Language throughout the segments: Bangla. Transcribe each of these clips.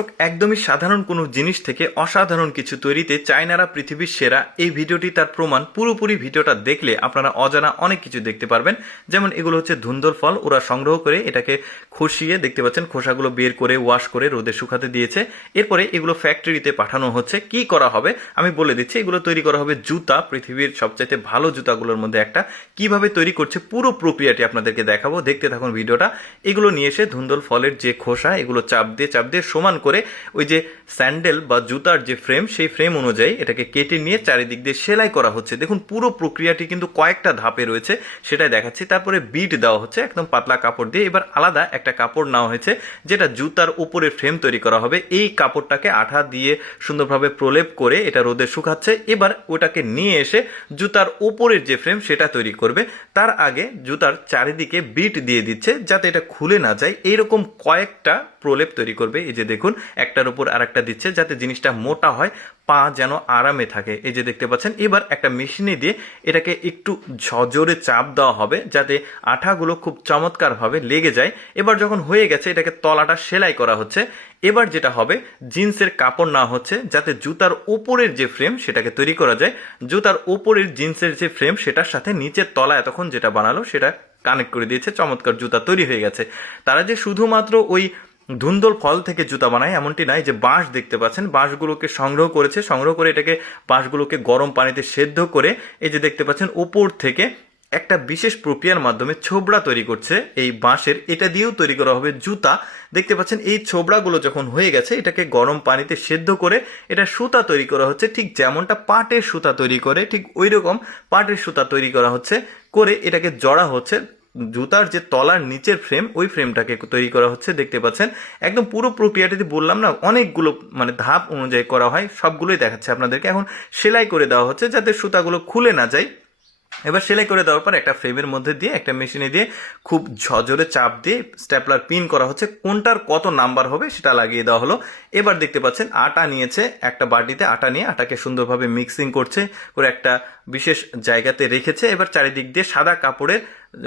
দর্শক একদমই সাধারণ কোনো জিনিস থেকে অসাধারণ কিছু তৈরিতে চায়নারা পৃথিবীর সেরা। এই ভিডিওটি তার প্রমাণ। পুরোপুরি ভিডিওটা দেখলে আপনারা অজানা অনেক কিছু দেখতে পারবেন। যেমন এগুলো হচ্ছে ধুন্দর ফল, ওরা সংগ্রহ করে এটাকে খসিয়ে দেখতে পাচ্ছেন খোসাগুলো বের করে ওয়াশ করে রোদে শুকাতে দিয়েছে। এরপরে এগুলো ফ্যাক্টরিতে পাঠানো হচ্ছে। কি করা হবে আমি বলে দিচ্ছি। এগুলো তৈরি করা হবে জুতা, পৃথিবীর সবচাইতে ভালো জুতাগুলোর মধ্যে একটা। কিভাবে তৈরি করছে পুরো প্রক্রিয়াটি আপনাদেরকে দেখাবো, দেখতে থাকুন ভিডিওটা। এগুলো নিয়ে এসে ধুন্দর ফলের যে খোসা এগুলো চাপ দিয়ে সমান করে ওই যে স্যান্ডেল বা জুতার যে ফ্রেম সেই ফ্রেম অনুযায়ী এটাকে কেটে নিয়ে চারিদিক দিয়ে সেলাই করা হচ্ছে। দেখুন পুরো প্রক্রিয়াটি কিন্তু কয়েকটা ধাপে রয়েছে, সেটাই দেখাচ্ছি। তারপরে বিট দেওয়া হচ্ছে একদম পাতলা কাপড় দিয়ে। এবার আলাদা একটা কাপড় নেওয়া হয়েছে যেটা জুতার উপরে ফ্রেম তৈরি করা হবে। এই কাপড়টাকে আঠা দিয়ে সুন্দরভাবে প্রলেপ করে এটা রোদে শুকাচ্ছে। এবার ওটাকে নিয়ে এসে জুতার উপরের যে ফ্রেম সেটা তৈরি করবে। তার আগে জুতার চারিদিকে বিট দিয়ে দিচ্ছে যাতে এটা খুলে না যায়। এইরকম কয়েকটা প্রলেপ তৈরি করবে। এই যে দেখুন একটার উপর আর একটা দিচ্ছে যাতে জিনিসটা মোটা হয়, পা যেন আরামে থাকে। এই যে দেখতে পাচ্ছেন। এবার একটা মেশিনে দিয়ে এটাকে একটু জোরে চাপ দেওয়া হবে যাতে আঠাগুলো খুব চমৎকারভাবে লেগে যায়। এবার যখন হয়ে গেছে এটাকে তলাটা সেলাই করা হচ্ছে। এবার যেটা হবে জিন্সের কাপড় না হচ্ছে যাতে জুতার উপরের যে ফ্রেম সেটাকে তৈরি করা যায়। জুতার উপরের জিন্সের যে ফ্রেম সেটার সাথে নিচের তলা এতক্ষণ যেটা বানালো সেটা কানেক্ট করে দিয়েছে। চমৎকার জুতা তৈরি হয়ে গেছে। তারা যে শুধুমাত্র ওই ধুন্দল ফল থেকে জুতা বানায় এমনটি নয়। যে বাঁশ দেখতে পাচ্ছেন, বাঁশগুলোকে সংগ্রহ করেছে। সংগ্রহ করে এটাকে বাঁশগুলোকে গরম পানিতে সেদ্ধ করে এই যে দেখতে পাচ্ছেন উপর থেকে একটা বিশেষ প্রক্রিয়ার মাধ্যমে ছোবড়া তৈরি করছে এই বাঁশের। এটা দিয়েও তৈরি করা হবে জুতা। দেখতে পাচ্ছেন এই ছোবড়াগুলো যখন হয়ে গেছে এটাকে গরম পানিতে সেদ্ধ করে এটা সুতা তৈরি করা হচ্ছে। ঠিক যেমনটা পাটের সুতা তৈরি করে ঠিক ওই রকম পাটের সুতা তৈরি করা হচ্ছে। করে এটাকে জড়া হচ্ছে জুতার যে তলার নিচের ফ্রেম ওই ফ্রেমটাকে তৈরি করা হচ্ছে। দেখতে পাচ্ছেন একদম পুরো প্রক্রিয়াটি বললাম না, অনেকগুলো ধাপ অনুযায়ী করা হয়। সবগুলোই দেখাচ্ছে আপনাদেরকে। এখন সেলাই করে দেওয়া হচ্ছে যাতে সুতাগুলো খুলে না যায়। এবার সেলাই করে দেওয়ার পর একটা ফ্রেমের মধ্যে দিয়ে একটা মেশিনে দিয়ে খুব ঝরঝরে চাপ দিয়ে স্ট্যাপলার পিন করা হচ্ছে। কোনটার কত নাম্বার হবে সেটা লাগিয়ে দেওয়া হলো। এবার দেখতে পাচ্ছেন আটা নিয়েছে, একটা বাটিতে আটা নিয়ে আটাকে সুন্দরভাবে মিক্সিং করছে, করে একটা বিশেষ জায়গাতে রেখেছে। এবার চারিদিক দিয়ে সাদা কাপড়ের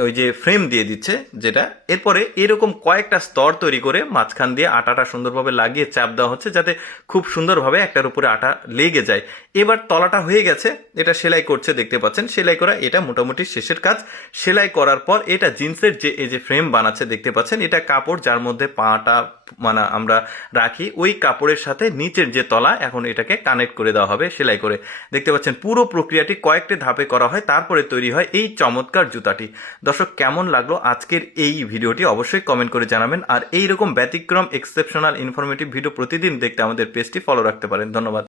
ওই যে ফ্রেম দিয়ে দিচ্ছে যেটা। এরপরে এরকম কয়েকটা স্তর তৈরি করে মাঝখান দিয়ে আটাটা সুন্দরভাবে লাগিয়ে চাপ দেওয়া হচ্ছে যাতে খুব সুন্দরভাবে একটার উপরে আটা লেগে যায়। এবার তলাটা হয়ে গেছে, এটা সেলাই করছে। দেখতে পাচ্ছেন সেলাই করা এটা মোটামুটি শেষের কাজ। সেলাই করার পর এটা জিন্সের যে এই যে ফ্রেম বানাচ্ছে দেখতে পাচ্ছেন, এটা কাপড় যার মধ্যে পাটা আমরা রাখি ওই কাপড়ের সাথে নিচের যে তলা এখন এটাকে কানেক্ট করে দেওয়া হবে সেলাই করে। দেখতে পাচ্ছেন পুরো প্রক্রিয়াটি কয়েকটি ধাপে করা হয়, তারপরে তৈরি হয় এই চমৎকার জুতাটি। দর্শক কেমন লাগলো আজকের এই ভিডিওটি অবশ্যই কমেন্ট করে জানাবেন। আর এইরকম ব্যতিক্রম এক্সেপশনাল ইনফরমেটিভ ভিডিও প্রতিদিন দেখতে আমাদের পেজটি ফলো রাখতে পারেন। ধন্যবাদ।